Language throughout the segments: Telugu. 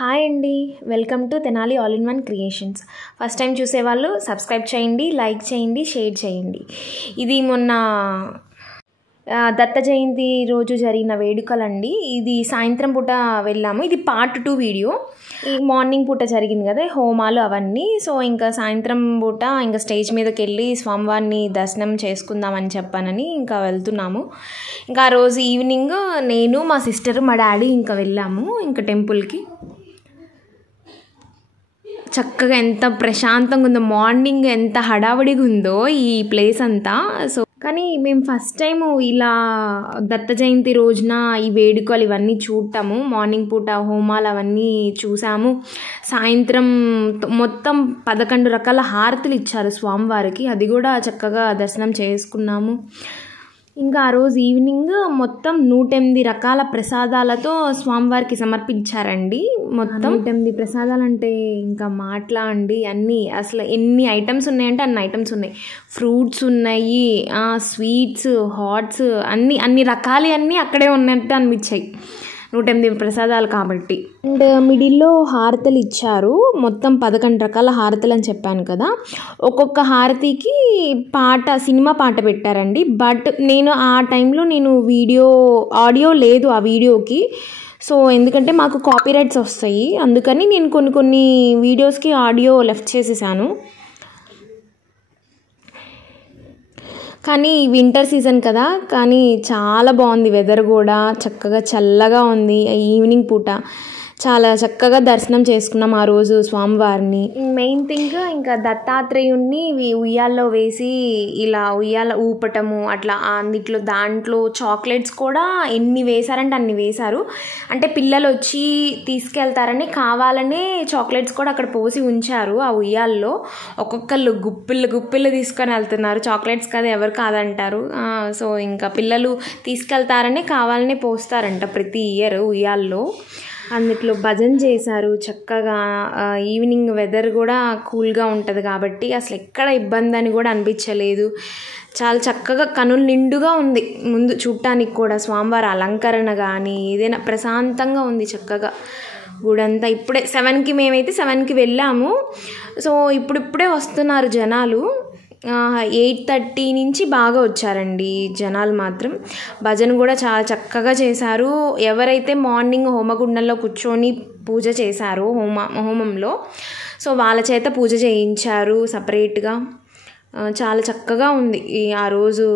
హాయ్ అండి, welcome to Tenali all in one creations. First time చూసేవాళ్ళు సబ్స్క్రైబ్ చేయండి, లైక్ చేయండి, షేర్ చేయండి. ఇది మొన్న దత్త జయంతి రోజు జరిగిన వేడుకలండి. ఇది సాయంత్రం పూట వెళ్ళాము. ఇది పార్ట్ 2 వీడియో. ఈ మార్నింగ్ పూట జరిగింది కదా హోమాలు అవన్నీ. సో ఇంకా సాయంత్రం పూట ఇంకా స్టేజ్ మీదకి వెళ్ళి స్వామివారిని దర్శనం చేసుకుందామని చెప్పానని ఇంకా వెళ్తున్నాము. ఇంకా ఆ రోజు ఈవినింగ్ నేను, మా సిస్టర్, మా డాడీ ఇంకా వెళ్ళాము ఇంకా టెంపుల్కి. చక్కగా ఎంత ప్రశాంతంగా ఉందో, మార్నింగ్ ఎంత హడావుడిగా ఉందో ఈ ప్లేస్ అంతా. సో కానీ మేము ఫస్ట్ టైం ఇలా దత్త జయంతి రోజున ఈ వేడుకలు ఇవన్నీ చూడటము. మార్నింగ్ పూట హోమాలు అవన్నీ చూసాము. సాయంత్రం మొత్తం 11 రకాల హారతులు ఇచ్చారు స్వామివారికి, అది కూడా చక్కగా దర్శనం చేసుకున్నాము. ఇంకా ఆ రోజు ఈవినింగ్ మొత్తం 108 రకాల ప్రసాదాలతో స్వామివారికి సమర్పించారండి. మొత్తం 108 ప్రసాదాలు అంటే ఇంకా మాటలా అండి. అన్నీ అసలు ఎన్ని ఐటమ్స్ ఉన్నాయంటే అన్ని ఐటమ్స్ ఉన్నాయి. ఫ్రూట్స్ ఉన్నాయి, స్వీట్స్, హాట్స్, అన్ని రకాలు అన్నీ అక్కడే ఉన్నట్టు అనిపించాయి. 108 ప్రసాదాలు కాబట్టి. అండ్ మిడిల్లో హారతలు ఇచ్చారు. మొత్తం 11 రకాల హారతలు అని చెప్పాను కదా. ఒక్కొక్క హారతికి సినిమా పాట పెట్టారండి. బట్ నేను ఆ టైంలో ఆడియో లేదు ఆ వీడియోకి. సో ఎందుకంటే మాకు కాపీరైట్స్ వస్తాయి, అందుకని నేను కొన్ని వీడియోస్కి ఆడియో లెఫ్ట్ చేసేసాను. కానీ వింటర్ సీజన్ కదా, కానీ చాలా బాగుంది. వెదర్ కూడా చక్కగా చల్లగా ఉంది. ఈవినింగ్ పూట చాలా చక్కగా దర్శనం చేసుకున్నాం ఆ రోజు స్వామివారిని. మెయిన్ థింగ్ ఇంకా దత్తాత్రేయుణ్ణి ఉయ్యాల్లో వేసి ఇలా ఉయ్యాల ఊపటము అట్లా. దాంట్లో చాక్లెట్స్ కూడా ఎన్ని వేశారంటే అన్ని వేశారు. అంటే పిల్లలు వచ్చి తీసుకెళ్తారని కావాలనే చాక్లెట్స్ కూడా అక్కడ పోసి ఉంచారు ఆ ఉయ్యాల్లో. ఒక్కొక్కళ్ళు గుప్పిళ్ళు తీసుకొని వెళ్తున్నారు. చాక్లెట్స్ కదా, ఎవరు కాదంటారు. సో ఇంకా పిల్లలు తీసుకెళ్తారని కావాలనే పోస్తారంట ప్రతి ఇయర్ ఉయ్యాల్లో. అందుట్లో భజన చేశారు చక్కగా. ఈవినింగ్ వెదర్ కూడా కూల్గా ఉంటుంది కాబట్టి అసలు ఎక్కడ ఇబ్బంది అని కూడా అనిపించలేదు. చాలా చక్కగా కనులు నిండుగా ఉంది. ముందు చూడటానికి కూడా స్వామివారి అలంకరణ కానీ ఏదైనా ప్రశాంతంగా ఉంది చక్కగా గుడంతా. ఇప్పుడే 7కి మేమైతే 7కి వెళ్ళాము. సో ఇప్పుడే వస్తున్నారు జనాలు. 8:30 నుంచి బాగా వచ్చారండి జనాలు మాత్రం. భజన కూడా చాలా చక్కగా చేశారు. ఎవరైతే మార్నింగ్ హోమగుండంలో కూర్చొని పూజ చేశారో హోమంలో, సో వాళ్ళ చేత పూజ చేయించారు సపరేట్గా. చాలా చక్కగా ఉంది ఆ రోజు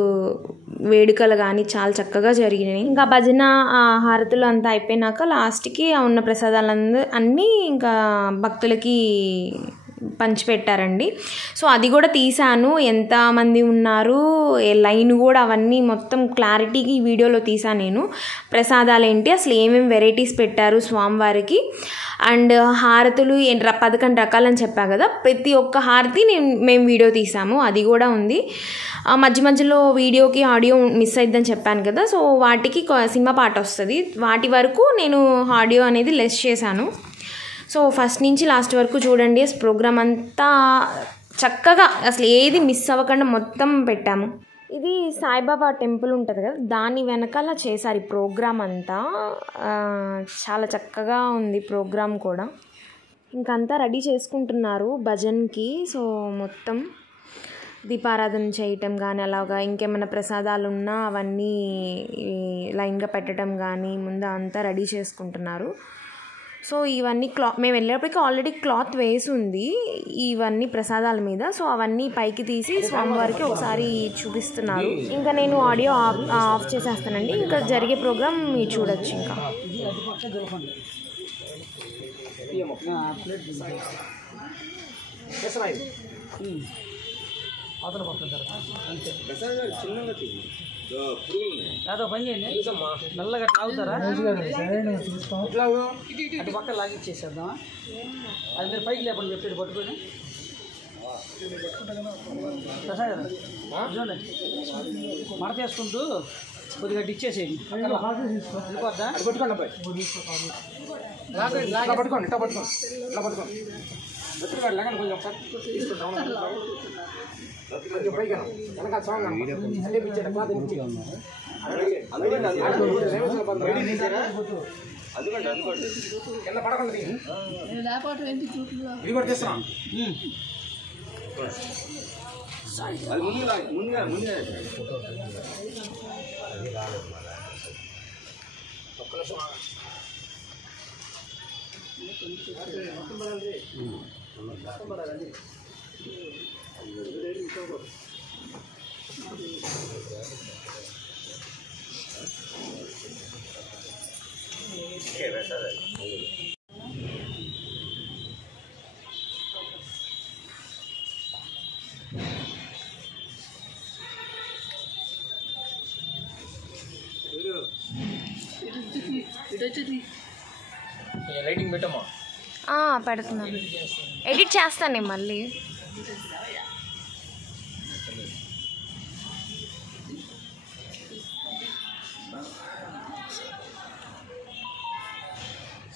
వేడుకలు కానీ చాలా చక్కగా జరిగినాయి. ఇంకా భజన హారతులు అంతా అయిపోయినాక లాస్ట్కి ఉన్న ప్రసాదాలన్నీ ఇంకా భక్తులకి పంచిపెట్టారండి. సో అది కూడా తీసాను, ఎంతమంది ఉన్నారు, లైన్ కూడా అవన్నీ మొత్తం క్లారిటీకి ఈ వీడియోలో తీసాను నేను. ప్రసాదాలు ఏంటి, అసలు ఏమేమి వెరైటీస్ పెట్టారు స్వామివారికి. అండ్ హారతులు 11 రకాలని చెప్పా కదా, ప్రతి ఒక్క హారతి మేము వీడియో తీసాము, అది కూడా ఉంది. మధ్యలో వీడియోకి ఆడియో మిస్ అయిద్దని చెప్పాను కదా, సో వాటికి సినిమా పాట వస్తుంది. వాటి వరకు నేను ఆడియో అనేది లెస్ చేశాను. సో ఫస్ట్ నుంచి లాస్ట్ వరకు చూడండి. ప్రోగ్రామ్ అంతా చక్కగా అసలు ఏది మిస్ అవ్వకుండా మొత్తం పెట్టాము. ఇది సాయిబాబా టెంపుల్ ఉంటుంది కదా, దాని వెనకాల చేశారు ఈ ప్రోగ్రామ్ అంతా. చాలా చక్కగా ఉంది ప్రోగ్రామ్ కూడా. ఇంకంతా రెడీ చేసుకుంటున్నారు భజన్కి. సో మొత్తం దీపారాధన చేయటం కానీ అలాగా, ఇంకేమైనా ప్రసాదాలు ఉన్నా అవన్నీ లైన్గా పెట్టడం కానీ ముందు అంతా రెడీ చేసుకుంటున్నారు. సో ఇవన్నీ మేము వెళ్ళేప్పటికీ ఆల్రెడీ క్లాత్ వేసి ఉంది ఇవన్నీ ప్రసాదాల మీద. సో అవన్నీ పైకి తీసి స్వామివారికి ఒకసారి చూపిస్తున్నారు. ఇంకా నేను ఆడియో ఆఫ్ చేసేస్తానండి. ఇంకా జరిగే ప్రోగ్రామ్ మీరు చూడొచ్చు. ఇంకా అదో పని చేయండి, నల్లగా తాగుతారా అటు పక్క లాగిచ్చేసేద్దామా. అది మీరు పైకి లేపండి చెప్పేది పట్టుకొని చూడండి. మడత వేసుకుంటూ కొద్దిగా ఇచ్చేసేయండి. వెళ్ళిపోద్దా పట్టుకోండి, పట్టుకోండి, ఇట్లా పట్టుకోండి, ఇట్లా పట్టుకోండి. లేకండి కొంచెం ఒకసారి తీసుకుంటాం. కింద పడకుండా ఇది కూడా తీస్తున్నా అది ముందుగా ఒక్క నిమిషం లైటింగ్ పెట్టమ్మా పెడుతున్నాను ఎడిట్ చేస్తాను నేను మళ్ళీ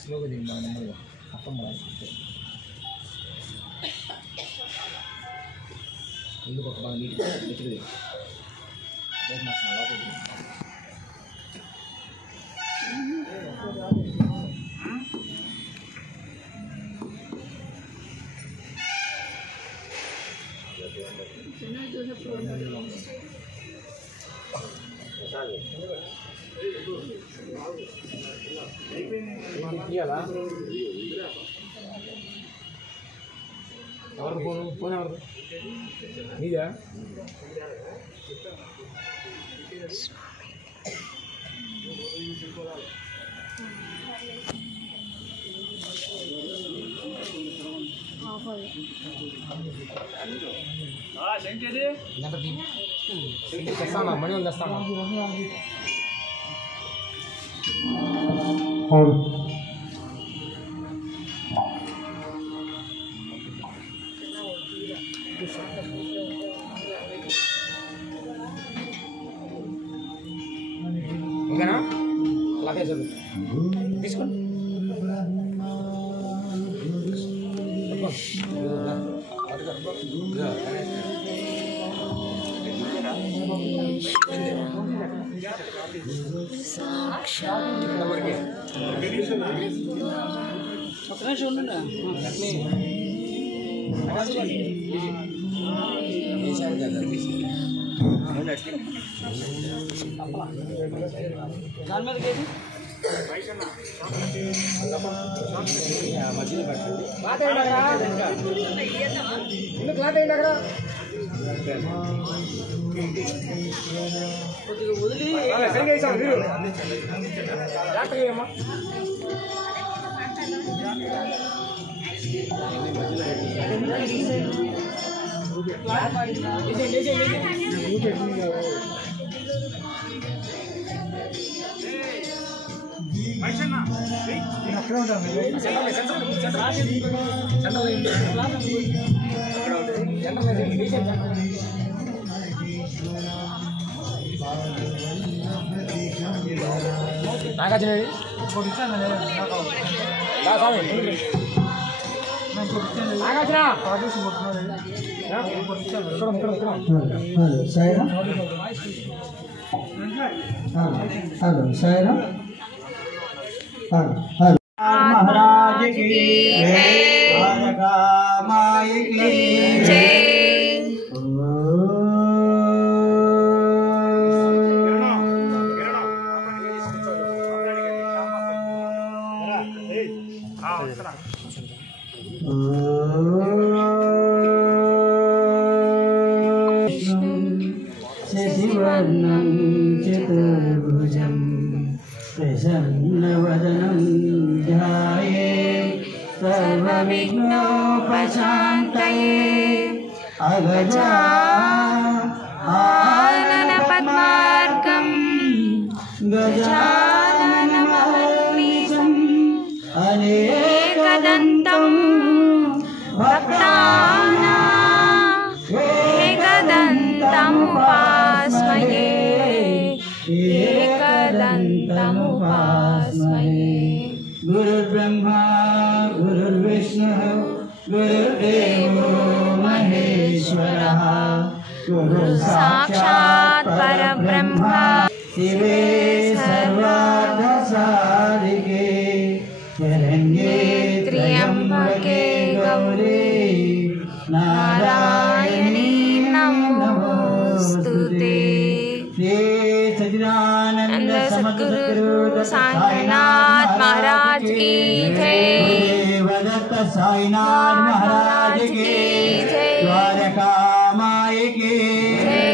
స్లోగా దిగు నెమ్మదిగా అప్పమ్మ ఎందుకు ఒక బాగా నీట్గా ఎత్తుది ఇయ్యాలా ఎవరు ఫోన్ ఎవరు మీదా తెస్తాను మనీ ఉంది తెస్తాను ఓకేనా అలాగే చదువు తీసుకోండి మధ్యలో పెట్టండి క్లాత్ అయింది అక్కడ సరిగా వేసాను మీరు డాక్టర్ ఏమమ్మా నాగార్జున महाराज की माई की शशिवर्णं चतुर्भुजं प्रसन्नवदनं ध्यायेत् सर्वविघ्नोपशान्तये अगजा आननपद्मार्कं गजाननमहर्निशम् अनेकदन्तं भक्तानां एकदन्तमुपास्महे एकदन्तमुपास्महे गुरुर्ब्रह्मा गुरुर्विष्णुः गुरुर्देवो महेश्वरः गुरुसाक्षात् परब्रह्म शिवे सर्वार्थसाधिके साईनाथ महाराज की जय। गुरुदेव साईनाथ महाराज की जय। द्वारका माई की जय।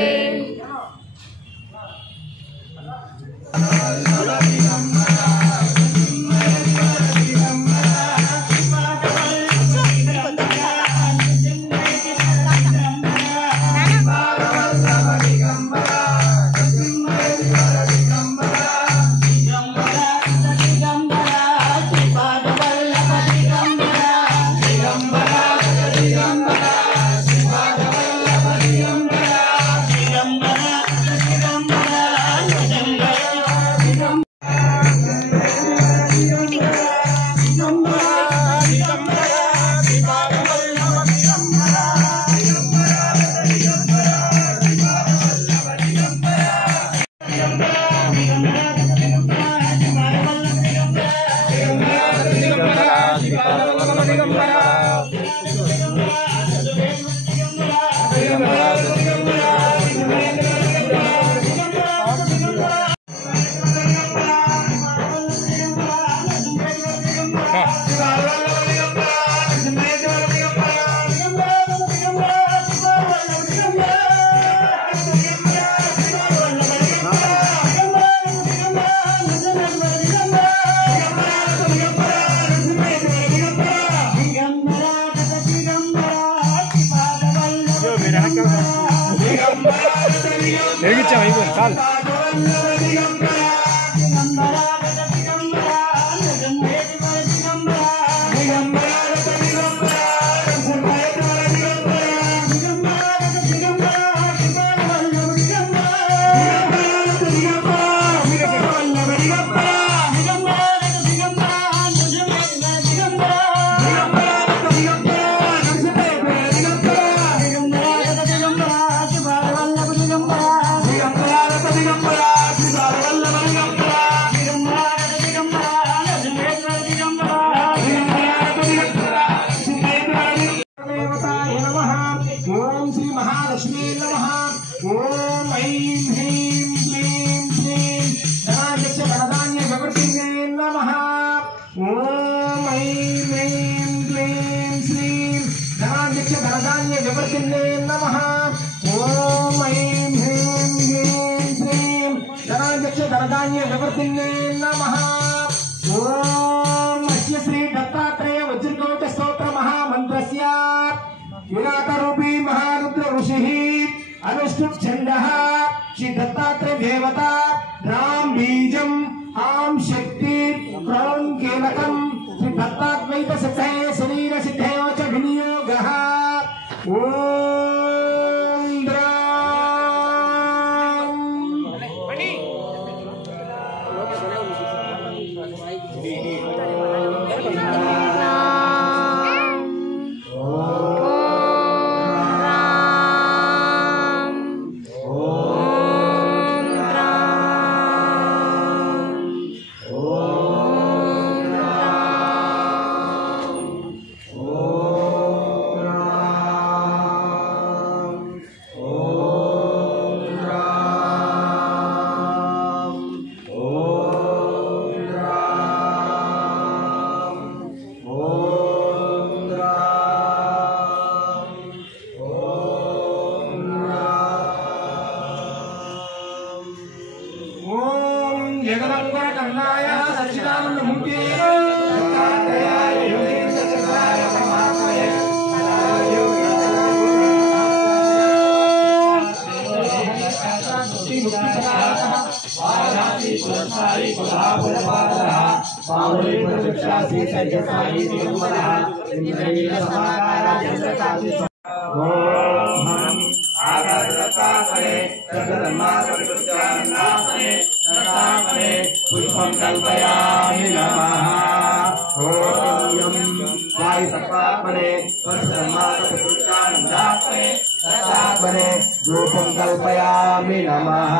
तदात्मने धूपं कल्पयामि नमः।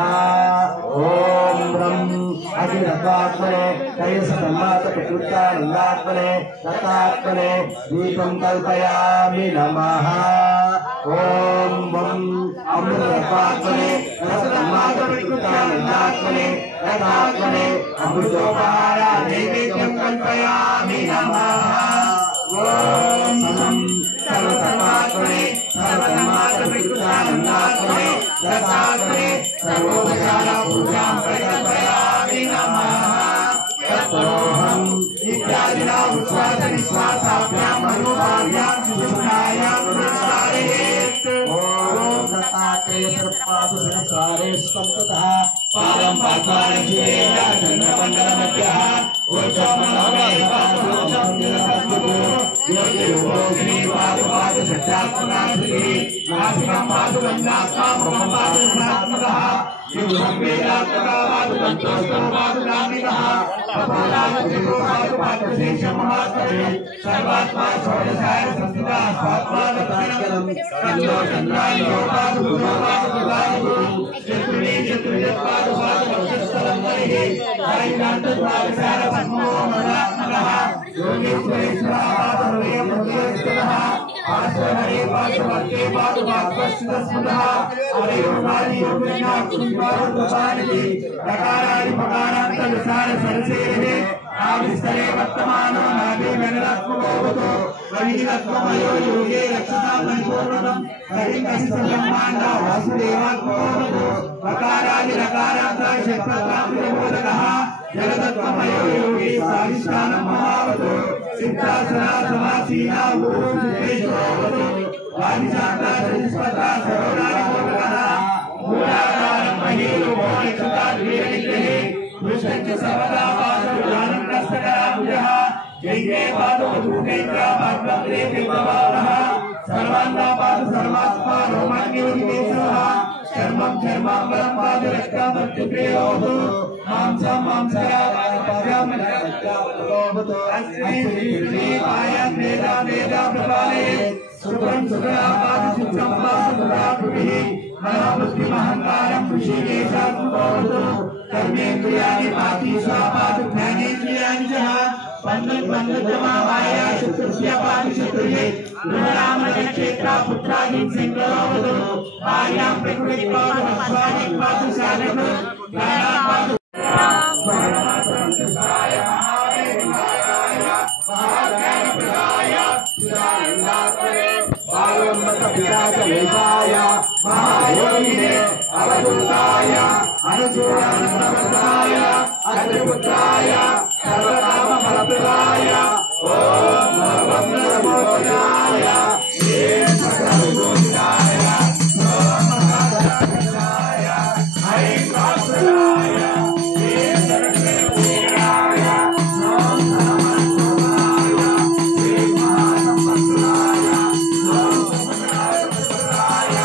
ओम ब्रह्म अखिलत्वात्मने तैसतन्मात्रपुत्रानन्दात्मने तदात्मने दीपं कल्पयामि नमः। ओम ब्रह्म अमृतत्वात्मने तैसतन्मात्रपुत्रानन्दात्मने तदात्मने अमृतोपहारा नैवेद्यं कल्पयामि नमः। ओम सर्वसर्वात्मने सर्वतन्मात्रपुत्रानन्दात्मने तदात्मने सर्वोपचारा पूजां प्रकल्पयामि नमः। तत्रोऽहं इत्यादिना उच्छ्वास निश्वासाभ्यां मनोभाव्यां सुषुम्नायां प्रसारयेत्। ओम दत्तात्रेय सर्वपादु सहस्रारे स्तंततः पादं पाद्वानं जीवेन चन्द्रमण्डलमध्यः ऊर्ध्वमनोमेवादुलोचं निरसद्गुरु योगिरूपो श्रीपादुपादु सत्यात्मनाश्री नासिकं पादु गन्धात्मा मुखं पादु रसात्मकः शिवं वेदात्मकः पादु तन्तोस्तम पादु नामिकः तपोदात्मको पादु पादशेषं महात्मने सर्वात्मा षोडशाय संस्थिता स्वात्मा दत्ताकलं कल्लो चन्द्रायो पादु गुरो पादु गुरो चतुर्णे चतुर्यत् पादु पादु वक्षस्थलं हरिः सायिकान्तद्वादशार पद्मो मदात्मकः योगेश्वरेश्वरः पादु हृदयं हृदयस्थलः आश्रहरे पादु वर्गे पादु वाक्पस्थितस्मृतः हरियोगादि योगिना कुम्भारो दुपानिधि रकारादि पकारान्त विसार सरसेः आविस्तरे वर्तमानो नाभि वेदनात्मकोऽवतो वनिधितत्वमयो योगे रक्षतां परिपूर्णं हरिकसि ब्रह्माण्ड वासुदेवात्मकोऽवतो वकारादि रकारान्त षट्पत्रां विबोधकः जगदत्वमयो योगी स्वाधिष्ठानं महावतो सिद्धासना समासीना भूषितेश्वरोऽवतो वादिशान्ता सरिस्पता सरोनादिबोधकः मूलाधारं महीरूपो नक्षत्राद्वीरनिग्रहे दृष्टञ्च सर्वदा वासुरानन्दस्तकराभुजः जैते पादो धूतेन्द्रामात्मग्रे विभवानः सर्वान्ना पादु सर्वात्मा रोमान्योगितेश्वरः चर्मं चर्माम्बरं पादु रक्तामत्युग्रेयोः मांसं मांसया पादपाद्यामनरक्तावतोऽवतो अस्त्रीपायां वेदा वेदा प्रपालये सुखं सुखया पादु शुद्धं पादु दुराकृतिः मनोबुद्धिमहङ्कारं ऋषिकेशात्मकोऽवतो कर्मेन्द्रियाणि पाति स्वापादु ज्ञानेन्द्रियाणि च पंडुजमाया शत्रुभ्य पाति शत्रुये गृहरामक्षेत्रा पुत्रादि सिंहरोवतो भार्यां प्रकृति पादु अश्वानि पादु साधक गाया पादु परमात्मनिष्ठाय महावेदाय महाज्ञानप्रदाय चिदानन्दात्मने बालोन्मत्तपिशाचवेशाय महायोगिने अवधूताय अनुसूयानन्दवरदाय अत्रिपुत्राय सर्वकामफलप्रदाय ओम भगवन्नमोचनाय ऐं सकलविभूषिताय ओम महागणाय ऐं वासुदेवाय ऐं सर्वदेवाय ओम धर्मस्वरूपाय ऐं महासंपत्तराय ओम सुमनाय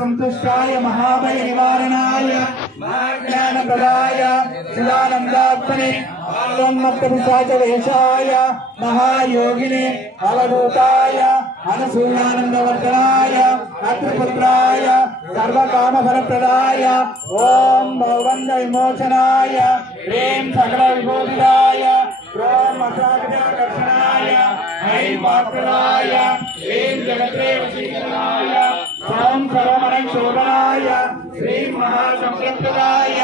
संतुष्टाय महाभय निवारणाय महाज्ञानप्रदाय चिदानन्दात्मने बालोन्मत्तपिशाचवेशाय महायोगिने अवधूताय अनसूयानन्दवर्धनाय अत्रिपुत्राय सर्वकामफलप्रदाय ओम भवबन्धविमोचनाय ह्रीं सकलविभूषिताय ओम असाध्याकर्षणाय ऐं वाक्प्रदाय ह्रीं जगत्रेवशीकरणाय ओम सर्वमनशोभनाय श्रीं महासंप्रदाय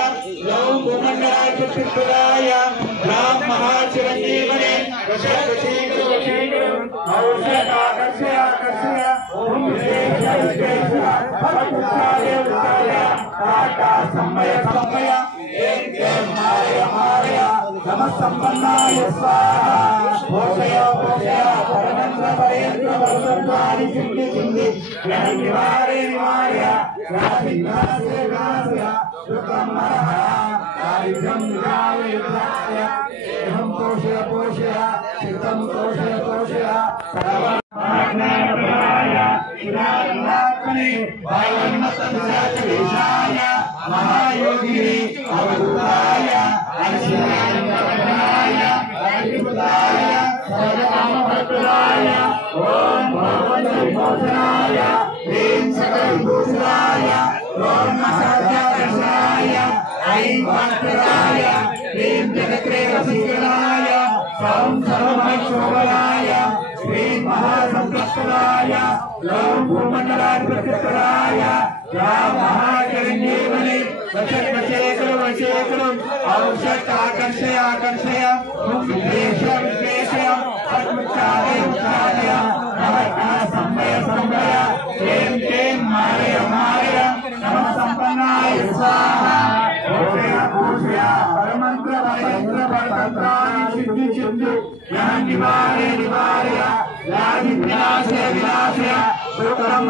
ओम भूमण्डलाय चित्तदाय राम महाचिरंजीवने वशीकरो औषधाकर्षय ओम विशेष संपय मारय मारय नमः संपन्नाय स्वाहा पोषय पोषय परमंत्र परेंद्र बलवत्तानि सिद्धि सिद्धि निवारे निवारय राधिकासे रासय दुःखं मरः दारिद्र्यं निरालय निरालय एवं पोषय पोषय चित्तं पोषय पोषय सर्वज्ञानप्रदाय चिदानन्दात्मने वायुमत्तमसाचवेशाय महायोगिने अवधूताय अनसुयाय अद्भुताय सर्वकामप्रदाय ओम भगवद्विमोचनाय ह्रीं सकलभूषणाय ओम महासाध्याय ऐं वाक्प्रदाय ह्रीं जगत्रेवसीकरणाय सौं सर्वमैशोभयाय श्री महासंप्रदाय लौं भूमंडलाधिपतिराय राम महाजगन्जीवने वशेकरं औषध आकर्षय आकर्षय विद्वेषय विद्वेषय पद्मचारय उच्चारय नमः संभय संभय ह्रीं क्लीं मारय मारय नमः संपन्नाय स्वाहा पोषय पोषय परमंत्र परमंत्र परतंत्राणि सिद्धि सिद्धि ज्ञान निवारय निवारय व्याधि विनाशय विनाशय सुखं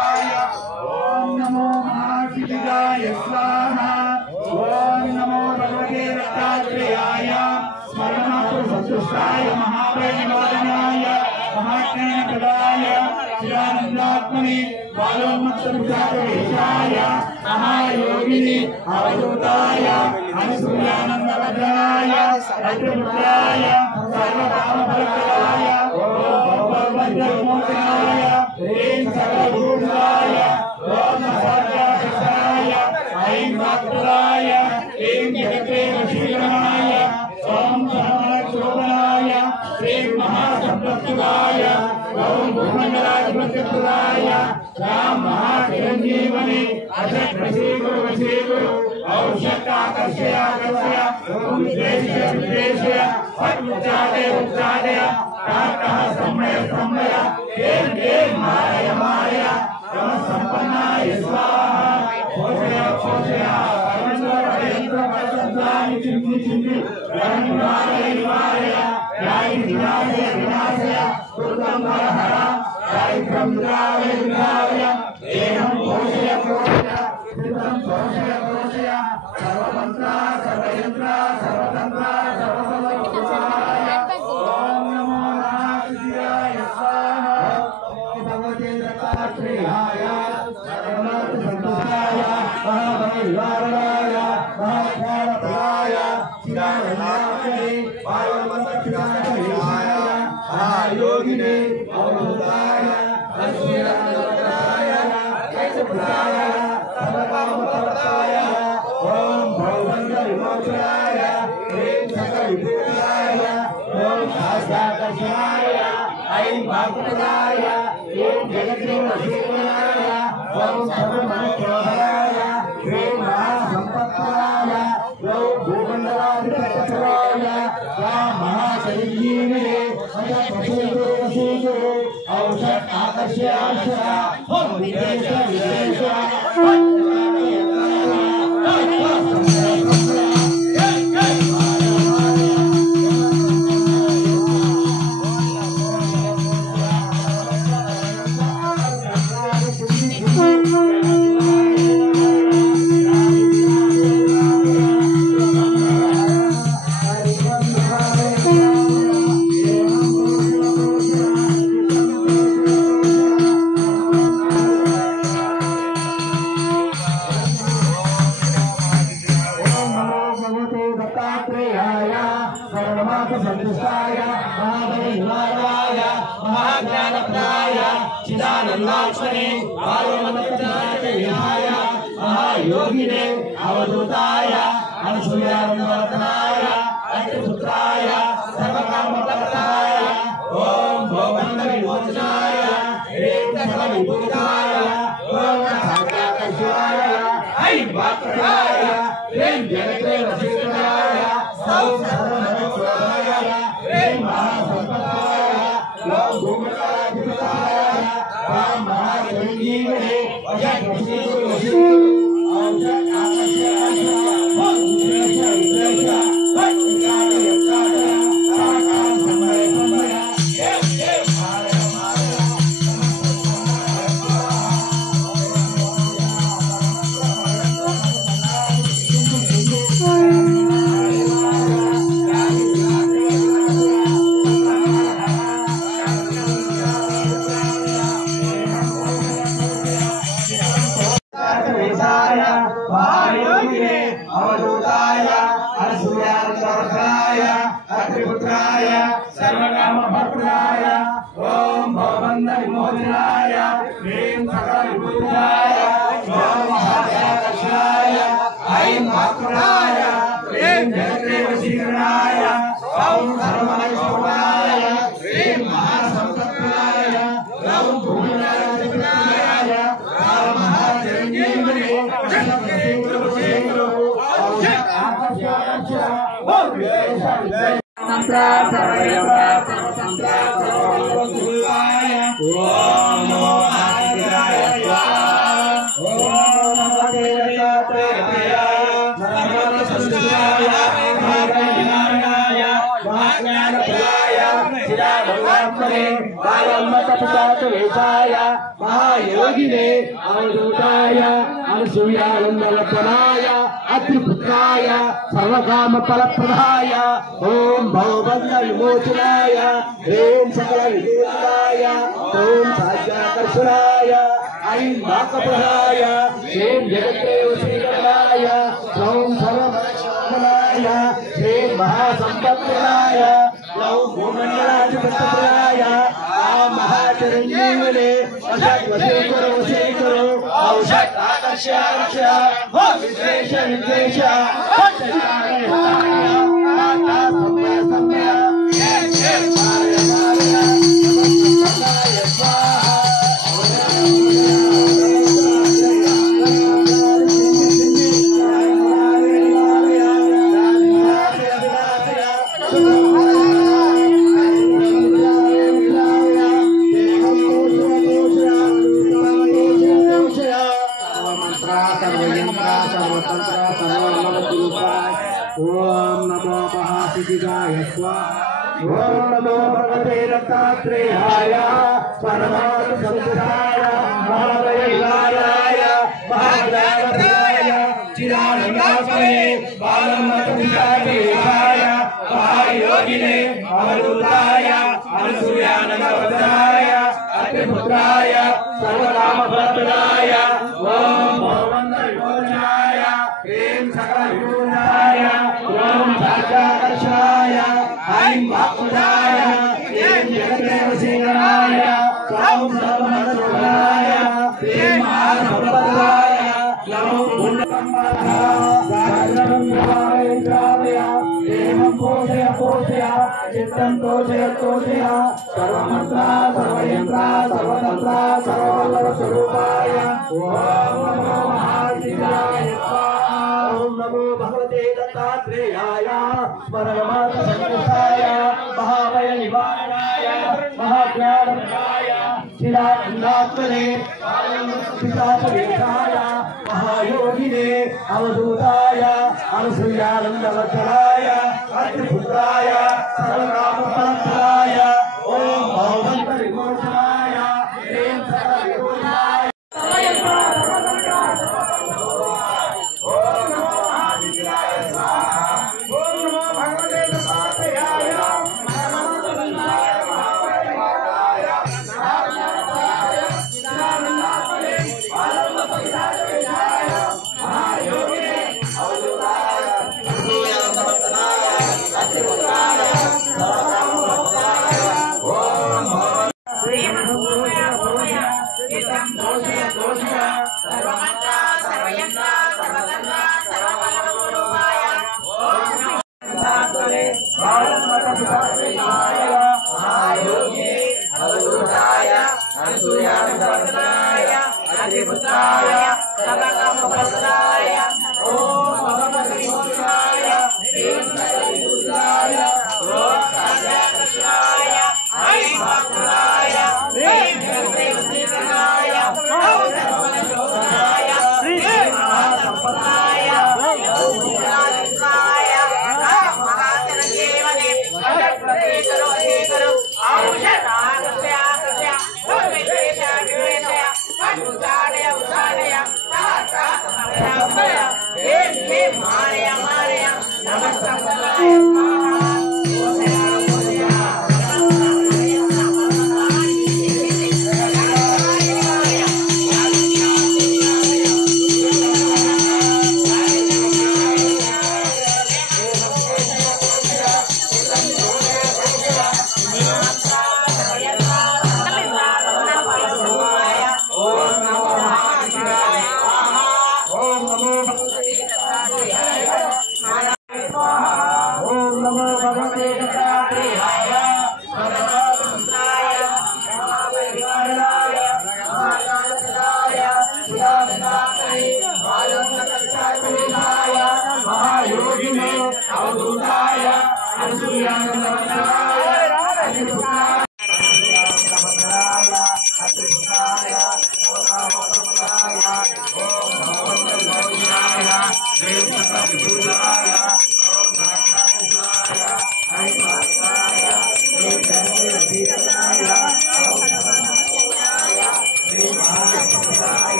ओम नमो महाशिवाय स्वाहा ओम नमो भगवते दत्तात्रेयाय स्मरणार्थ संतुष्टाय महावैनिवादनाय महाज्ञानप्रदाय चिदानन्दात्मने बालोन्मत्तमुखाय महायोगिने अवधूताय अनसूयानन्दवदनाय अद्भुताय सर्वकामफलप्रदाय भगवद्विमोचनाय ह्रीं सकलभूषणाय ओम साध्याय ऐं वाक्प्रदाय ह्रीं जगत्रेवशीकरणाय ओम सर्वमैशोभयाय ह्रीं महासंप्रदाय लौं भूमंडलाधिपतिराय राम महाजगन्जीवने वशेकरं औषध आकर्षय आकर्षय विद्वेषय विद्वेषय पद्मचारय उच्चारय काकः संमय संमय ह्रीं क्लीं मारय मारय नमः संपन्नाय स्वाहा पोषय पोषय परमंत्र परतंत्राणि सिद्धि सिद्धि निवारय निवारय व्याधि विनाशय विनाशय दुःखं हरः दारिद्र्यं निरालय निरालय एवं पोषय पोषय चित्तं पोषय पोषय सर्वमन्त्र सर्वयन्त्र सर्वतन्त्र सर्वबलवत्ताय ओम नमो नारायणाय स्वाहा भगवते दत्तात्रेयाय सर्वार्थ संतुष्टाय महाभैरवाय महाज्ञानप्रदाय चिदानन्दात्मने वायुमत्तमुखाय महायोगिने अवधूताय अनसूयानन्दवदनाय अद्भुताय सर्वकामफलप्रदाय ओम भगवद्विमोचनाय ह्रीं सकलभूषणाय ओम साध्याय ऐं वाक्प्रदाय ह्रीं जगत्रेवसीकरणाय ओम सर्वमैशोभयाय ह्रीं महासंप्रदाय लौं भूमंडलाधिपतिराय राम महाजगन्जीवने वशेकरं औषध आकर्षय आकर्षय विद्वेषय विद्वेषय चिदानन्दात्मने बालोन्मत्तमुखाय महायोगिने अवधूताय अनसूयानन्दवदनाय अद्भुताय सर्वकामफलप्रदाय ओम भगवद्विमोचनाय ह्रीं सकलभूषणाय ओम साध्याय ऐं वाक्प्रदाय ह्रीं जगत्रेवसीकरणाय सौं सर्वमैशोभयाय ह्रीं महासंप्रदाय लौं भूमंडलाधिपतिराय राम महाजगन्जीवने वशेकरं अत्रिपुत्राय सर्वकामफलप्रदाय ओम भवबन्ध विमोचनाय ह्रीं सकलविभूताय ओम महाकाशाय ऐं महापुराय ह्रीं जगदेवशीकरणाय ओम सर्वमनोशोभाय ह्रीं महासंपत्प्रदाय ओम भूमिनारायणाय ओम महाचिरञ्जीवने महायोगिने अवधूताय अनुसूयानंदलपनाय अत्रिपुत्राय सर्वकामफलप्रदाय ओम भवबन्ध विमोचनाय ह्रीं सकलविभूताय ओम साध्याकर्षणाय ऐं वाक्प्रदाय ह्रीं जगदेवशीकरणाय ओम सर्वमनोशोभनाय ह्रीं महासंपत्प्रदाय ओम भूमण्डलाधिपत्यप्रदाय महाचिरञ्जीवने वशीकरो औषध आकर्ष्य विद्वेष ओम नमो महासिद्धिदाय स्वाहा ओम नमो भगवते दत्तात्रेयाय परमात्मसंस्थाय महावैराय महाज्ञानप्रदाय चिदानन्दमये बालमतपिताय महायोगिने अवधूताय अनुसूयानन्दवदनाय अत्रिपुत्राय सर्वकामफलप्रदाय ओम भवबन्ध विमोचनाय ह्रीं सकलविभूताय ओम साध्याकर्षणाय ऐं वाक्प्रदाय ह्रीं जगदेवशीकरणाय ओम सर्वमनोशोभनाय ह्रीं महासंपत्प्रदाय नमो पुण्यकम्मनाय देवं पोषय चित्तं तोषय सर्वमन्त्रा सर्वयन्त्रा सर्वतन्त्रा सर्ववल्लभस्वरूपाय ओम नमो महासिद्धाय ओम नमो भगवते दत्तात्रेयाय परमात्मसंस्थाय महाभयनिवारणाय महाज्ञानप्रदाय चिदानन्दात्मने पितापवेशाय महायोगिने अवधूताय अनुसूयानन्दवदनाय अत्रिपुत्राय सर्वकामफलप्रदाय ओम भवबन्ध विमोचनाय ह्रीं सकलविभूताय हे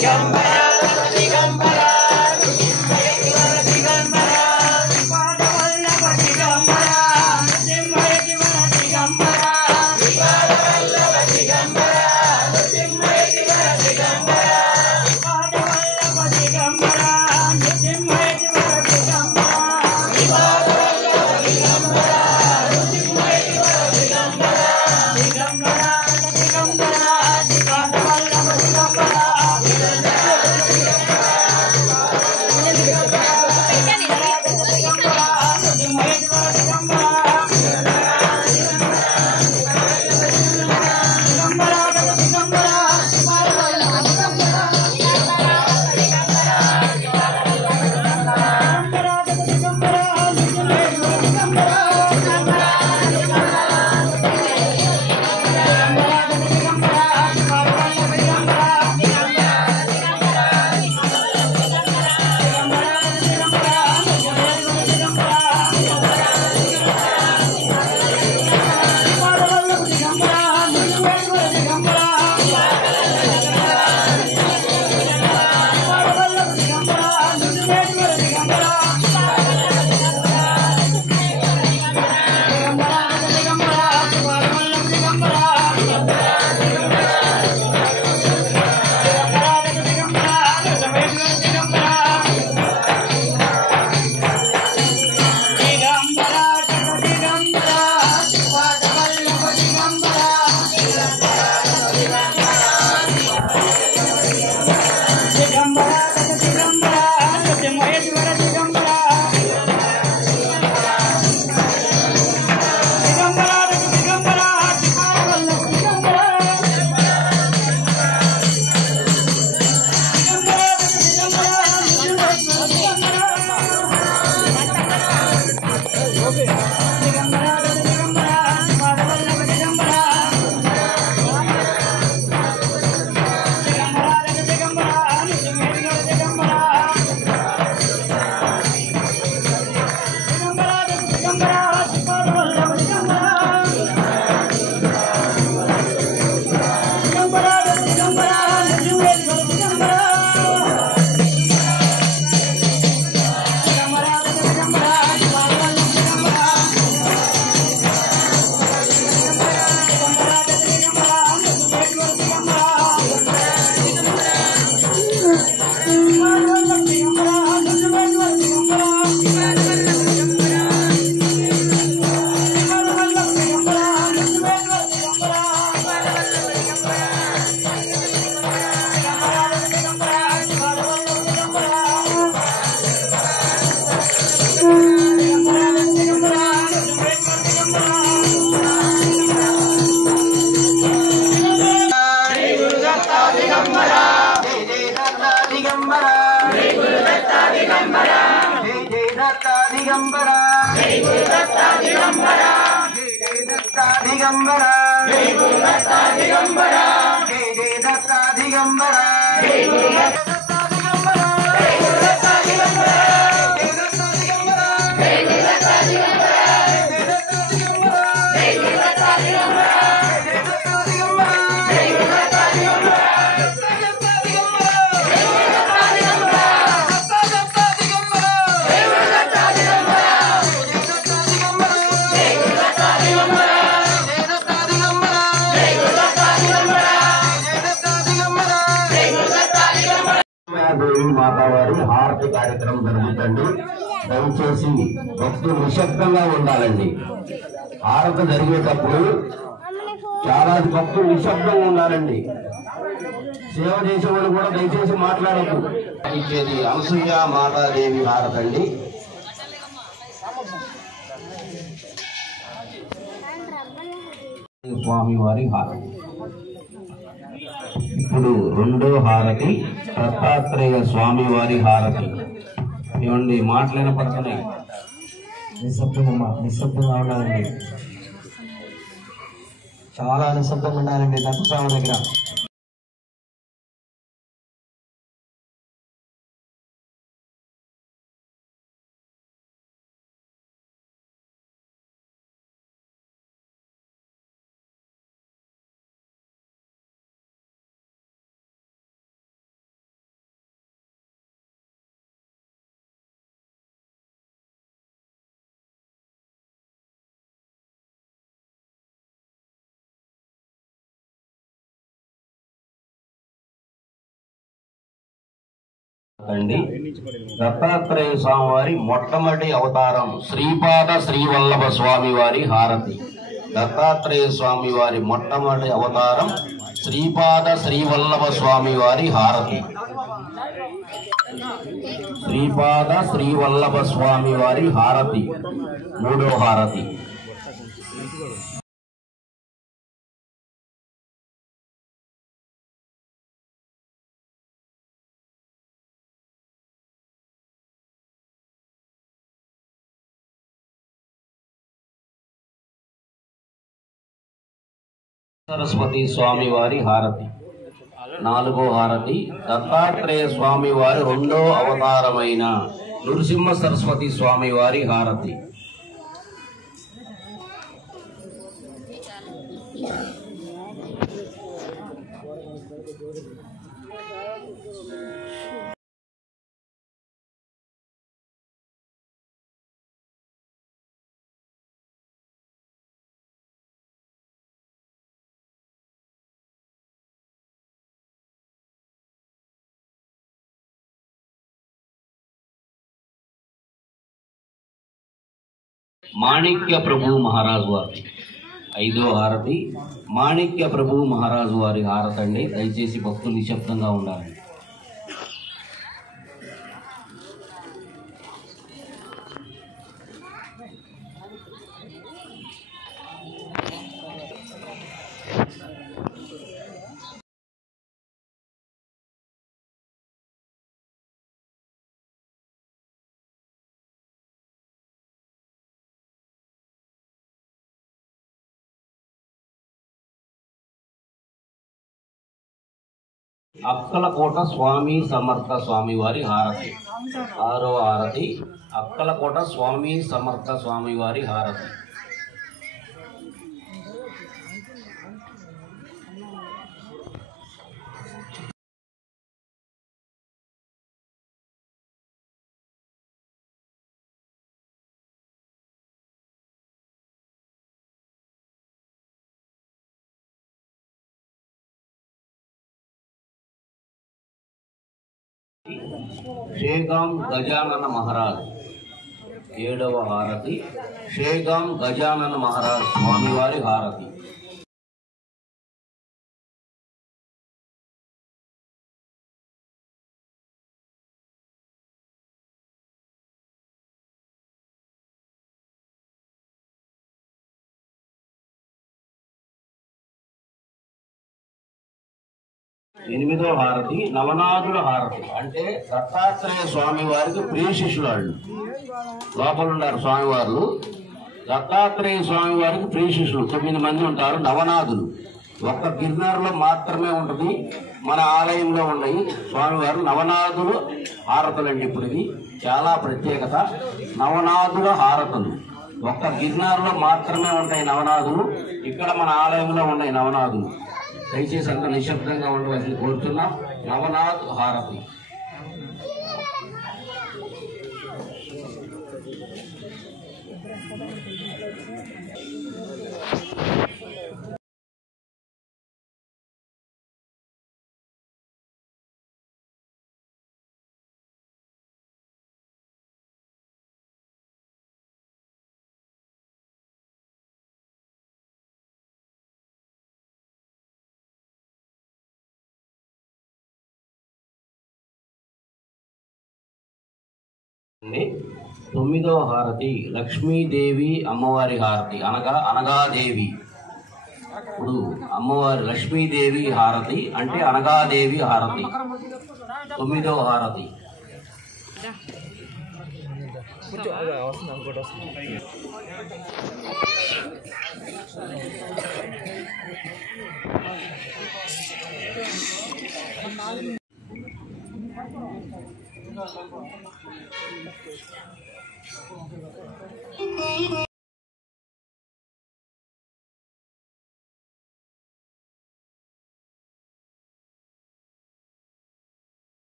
Digambar దిగంబర జై గురు దత్త దిగంబర జై జై దత్త దిగంబర జై గురు దత్త దిగంబర జై జై దత్త దిగంబర జై గురు దత్త దిగంబర జై జై దత్త దిగంబర జై గురు దత్త దిగంబర జై గురు దత్త దిగంబర జై దత్త దిగంబర జై గురు దత్త దిగంబర జై దత్త దిగంబర జై గురు దత్త దిగంబర జై గురు దత్త దిగంబర దేవి మాతావారి హారతి కార్యక్రమం జరుగుతుంది. దయచేసి భక్తులు నిశ్శబ్దంగా ఉండాలండి. హారతి జరిగేటప్పుడు చాలా భక్తులు నిశ్శబ్దంగా ఉండాలండి. సేవ చేసేవాళ్ళు కూడా దయచేసి మాట్లాడద్దు. ఇచ్చేది అనసూయ మాతాదేవి హారతి అండి. స్వామి వారి హారతి. ఇప్పుడు రెండో హారతి దత్తాత్రేయ స్వామి వారి హారతి. ఏమండి మాటలైన పడుతున్నాయి. నిశ్శబ్దంగా ఉండాలండి. చాలా నిశ్శబ్దంగా ఉండాలండి దత్తస్వామి దగ్గర. దత్తాత్రేయ స్వామి వారి మొట్టమొదటి అవతారం శ్రీపాద శ్రీవల్లభ స్వామి వారి హారతి. దత్తాత్రేయ స్వామి వారి మొట్టమొదటి అవతారం శ్రీపాద శ్రీవల్లభ స్వామి వారి హారతి. శ్రీపాద శ్రీవల్లభ స్వామి వారి హారతి మూడో హారతి. సరస్వతి స్వామి వారి హారతి నాలుగో హారతి. దత్తాత్రేయ స్వామి వారి రెండో అవతారమైన నృసింహ సరస్వతి స్వామి వారి హారతి. మాణిక్య ప్రభు మహారాజు వారి ఐదో హారతి. మాణిక్య ప్రభు మహారాజు వారి హారతి అండి. దయచేసి భక్తులు నిశ్శబ్దంగా ఉండాలి. అక్కలకోట స్వామి సమర్థ స్వామి వారి హారతి ఆరో హారతి. అక్కలకోట స్వామి సమర్థ స్వామి వారి హారతి. షేగాం గజానన మహారాజ్ ఏడవ హారతి. షేగాం గజానన మహారాజ్ స్వామివారి హారతి. 8వ హారతి నవనాథుల హారతి. అంటే దత్తాత్రేయ స్వామి వారికి ప్రియ శిష్యులు వాళ్ళు. లోపల ఉన్నారు స్వామివార్లు. దత్తాత్రేయ స్వామి వారికి ప్రియ శిష్యులు 9 మంది ఉంటారు. నవనాథులు ఒక్క గిరినగర్లో మాత్రమే ఉంటుంది. మన ఆలయంలో ఉన్నాయి స్వామివారు నవనాథులు హారతులండి. ఇప్పుడు ఇది చాలా ప్రత్యేకత. నవనాథుల హారతులు ఒక్క గిరినగర్లో మాత్రమే ఉంటాయి నవనాథులు. ఇక్కడ మన ఆలయంలో ఉన్నాయి నవనాథులు. దయచేసి అంత నిశ్శబ్దంగా ఉండవలసి కోరుతున్నాం. నవనాథ్ హారతి. తొమ్మిదవ హారతి లక్ష్మీదేవి అమ్మవారి హారతి. అనగాదేవి. ఇప్పుడు అమ్మవారి లక్ష్మీదేవి హారతి అంటే అనగాదేవి హారతి. 9వ హారతి.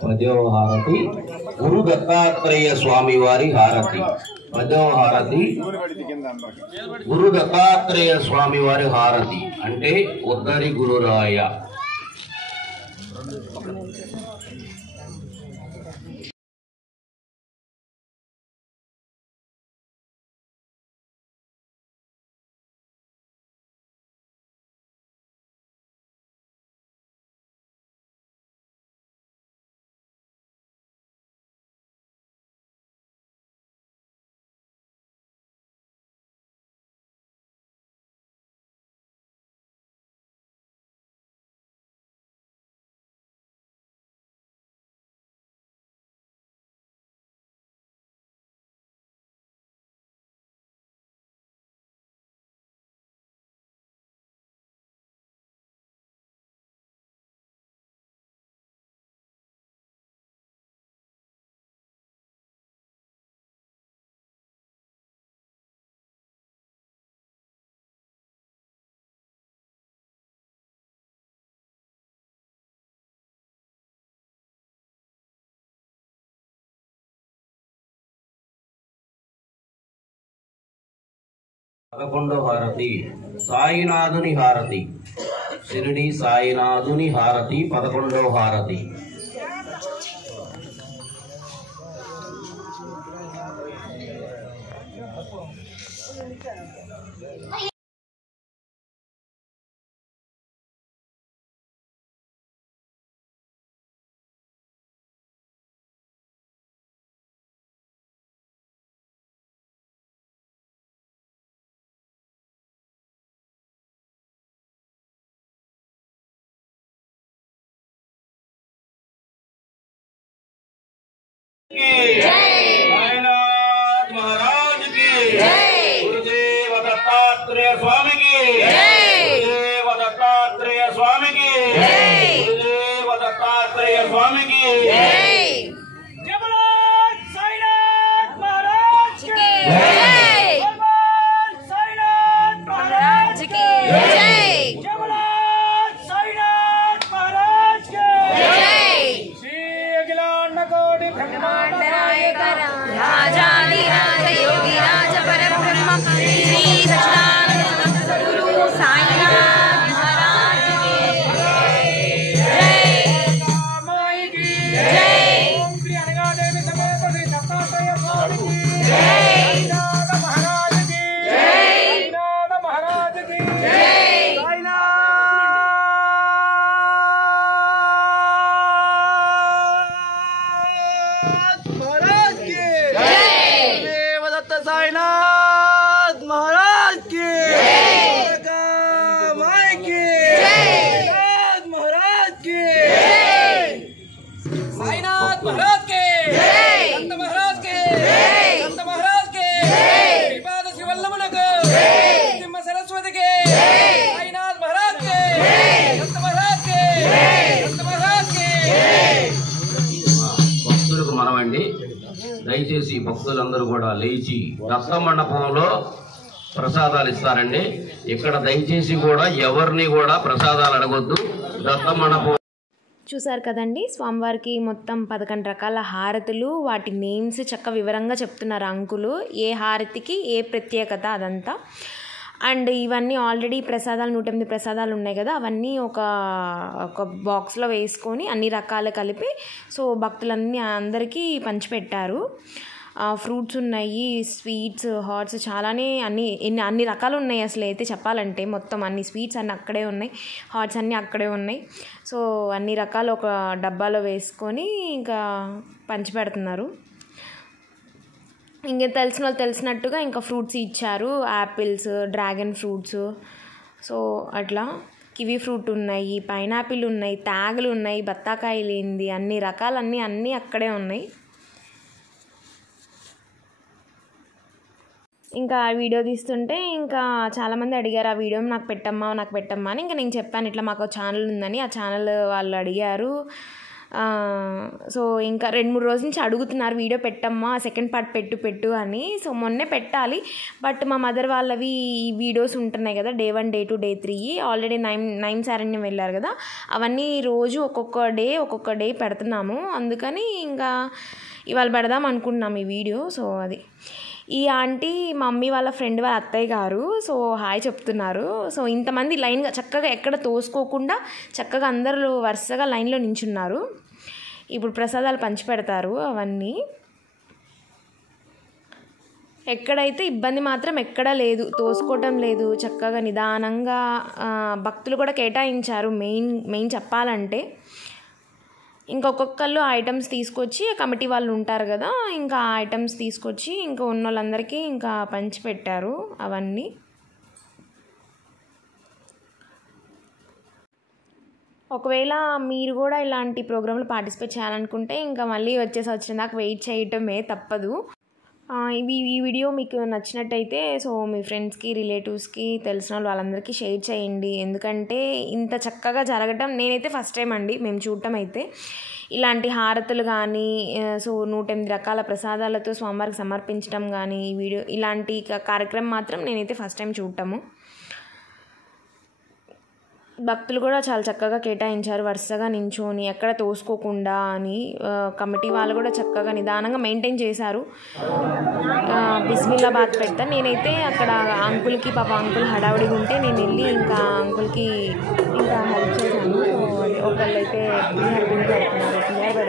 పదవ హారతి గురు దత్తాత్రేయ స్వామి వారి హారతి. 10వ హారతి గురు దత్తాత్రేయ స్వామి వారి హారతి అంటే ఉద్దరి గురురాయ. పదకొండవ హారతి సాయినాథుని హారతి. షిరిడి సాయినాథుని హారతి 11వ హారతి. साईनाथ महाराज की गुरुदेव दत्तात्रेय स्वामी की गुरुदेव दत्तात्रेय स्वामी की गुरुदेव दत्तात्रेय स्वामी की जय बोलो साईनाथ महाराज की जय साईनाथ महाराज की जय बोलो साईनाथ महाराज की जय श्री अखिलांड कोटि ब्रह्मांड राजाधिराज योगी राज परब्रह्म श्री सच्चिदानंद सद्गुरु साईनाथ महाराज की जय। महाराज के संत महाराज के संत महाराज के श्रीपाद शिवल्लभनకు सिंह सरस्वती के साईनाथ महाराज के संत महाराज के संत महाराज के భక్తులకు మనమండి, దయచేసి భక్తులందరూ కూడా లేచి దత్త మండపంలో ప్రసాదాలు ఇస్తారండి. ఇక్కడ దయచేసి కూడా ఎవరిని కూడా ప్రసాదాలు అడగొద్దు. దత్త మండపం చూసారు కదండి, స్వామివారికి మొత్తం 11 రకాల హారతులు, వాటి నేమ్స్ చక్క వివరంగా చెప్తున్నారు అంకులు, ఏ హారతికి ఏ ప్రత్యేకత అదంతా. అండ్ ఇవన్నీ ఆల్రెడీ ప్రసాదాలు 108 ప్రసాదాలు ఉన్నాయి కదా, అవన్నీ ఒక బాక్స్లో వేసుకొని అన్ని రకాలు కలిపి సో భక్తులన్నీ అందరికీ పంచిపెట్టారు. ఫ్రూట్స్ ఉన్నాయి, స్వీట్స్, హాట్స్, చాలానే అన్ని రకాలు ఉన్నాయి. అసలు అయితే చెప్పాలంటే మొత్తం అన్ని స్వీట్స్ అన్నీ అక్కడే ఉన్నాయి, హాట్స్ అన్నీ అక్కడే ఉన్నాయి. సో అన్ని రకాలు ఒక డబ్బాలో వేసుకొని ఇంకా పంచిపెడుతున్నారు. ఇంకా తెలిసిన వాళ్ళు తెలిసినట్టుగా ఇంకా ఫ్రూట్స్ ఇచ్చారు, యాపిల్స్, డ్రాగన్ ఫ్రూట్స్, సో అట్లా కివీ ఫ్రూట్ ఉన్నాయి, పైనాపిల్ ఉన్నాయి, తాగులు ఉన్నాయి, బత్తాకాయలు ఏంది, అన్ని రకాలన్నీ అన్నీ అక్కడే ఉన్నాయి. ఇంకా వీడియో తీస్తుంటే ఇంకా చాలామంది అడిగారు ఆ వీడియో నాకు పెట్టమ్మా అని. ఇంకా నేను చెప్పాను ఇట్లా మాకు ఛానల్ ఉందని. ఆ ఛానల్ వాళ్ళు అడిగారు. సో ఇంకా 2-3 రోజుల నుంచి అడుగుతున్నారు వీడియో పెట్టమ్మా, సెకండ్ పార్ట్ పెట్టు అని. సో మొన్నే పెట్టాలి, బట్ మా మదర్ వాళ్ళవి ఈ వీడియోస్ ఉంటున్నాయి కదా, Day 1, Day 2, Day 3 ఆల్రెడీ 9 సారణ్యం వెళ్ళారు కదా, అవన్నీ రోజు ఒక్కొక్క డే పెడుతున్నాము. అందుకని ఇంకా ఇవాళ పెడదాం అనుకుంటున్నాం ఈ వీడియో. సో అది ఈ ఆంటీ మా మమ్మీ వాళ్ళ ఫ్రెండ్ వాళ్ళ అత్తయ్య గారు, సో హాయ్ చెప్తున్నారు. సో ఇంతమంది లైన్గా చక్కగా ఎక్కడ తోసుకోకుండా చక్కగా అందరూ వరుసగా లైన్లో నించున్నారు. ఇప్పుడు ప్రసాదాలు పంచిపెడతారు. అవన్నీ ఎక్కడైతే ఇబ్బంది మాత్రం ఎక్కడా లేదు, తోసుకోవటం లేదు, చక్కగా నిదానంగా భక్తులు కూడా కేటాయించారు. మెయిన్ చెప్పాలంటే ఇంకొకళ్ళు ఐటమ్స్ తీసుకొచ్చి కమిటీ వాళ్ళు ఉంటారు కదా, ఇంకా ఆ ఐటమ్స్ తీసుకొచ్చి ఇంకా ఉన్న వాళ్ళందరికీ ఇంకా పంచిపెట్టారు అవన్నీ. ఒకవేళ మీరు కూడా ఇలాంటి ప్రోగ్రాంలో పార్టిసిపేట్ చేయాలనుకుంటే ఇంకా మళ్ళీ వచ్చిన దాకా వెయిట్ చేయటమే తప్పదు. ఈ వీడియో మీకు నచ్చినట్టయితే సో మీ ఫ్రెండ్స్కి, రిలేటివ్స్కి, తెలిసిన వాళ్ళందరికీ షేర్ చేయండి. ఎందుకంటే ఇంత చక్కగా జరగటం నేనైతే ఫస్ట్ టైం అండి మేము చూడటం అయితే. ఇలాంటి హారతులు కానీ సో 108 రకాల ప్రసాదాలతో స్వామివారికి సమర్పించడం కానీ ఈ వీడియో ఇలాంటి కార్యక్రమం మాత్రం నేనైతే ఫస్ట్ టైం చూడటము. భక్తులు కూడా చాలా చక్కగా కేటాయించారు, వరుసగా నించోని ఎక్కడ తోసుకోకుండా అని. కమిటీ వాళ్ళు కూడా చక్కగా నిదానంగా మెయింటైన్ చేశారు. బిస్మిల్లాబాద్ పెడతా నేనైతే అక్కడ అంకుల్కి అంకుల్ హడావుడిగా ఉంటే నేను వెళ్ళి ఇంకా అంకుల్కి ఇంకా హెల్ప్ చేశాను. ఒకళ్ళైతే పులిహోర పెడుతున్నారు,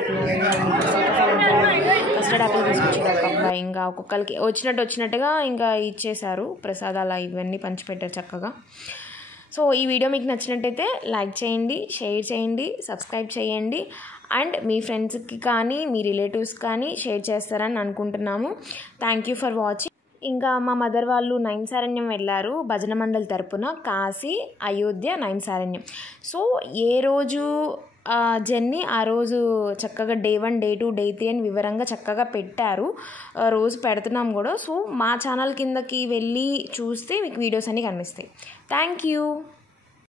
కస్టర్డ్ ఆపిల్ తీసుకొచ్చారు ఒక అబ్బాయి. ఇంకా ఒక్కొక్కరికి వచ్చినట్టుగా ఇంకా ఇచ్చేశారు ప్రసాదాలు, ఇవన్నీ పంచిపెట్టారు చక్కగా. సో ఈ వీడియో మీకు నచ్చినట్టయితే లైక్ చేయండి, షేర్ చేయండి, సబ్స్క్రైబ్ చేయండి. అండ్ మీ ఫ్రెండ్స్కి కానీ మీ రిలేటివ్స్ కానీ షేర్ చేస్తారని అనుకుంటున్నాము. Thank you for watching. ఇంకా మా మదర్ వాళ్ళు 9 సారణ్యం వెళ్ళారు భజన మండలి తరపున, కాశీ, అయోధ్య 9 సారణ్యం. సో ఏ రోజు జర్నీ ఆ రోజు చక్కగా Day 1, Day 2, Day 3 అని వివరంగా చక్కగా పెట్టారు. రోజు పెడుతున్నాం కూడా. సో మా ఛానల్ కిందకి వెళ్ళి చూస్తే మీకు వీడియోస్ అన్నీ కనిపిస్తాయి. Thank you.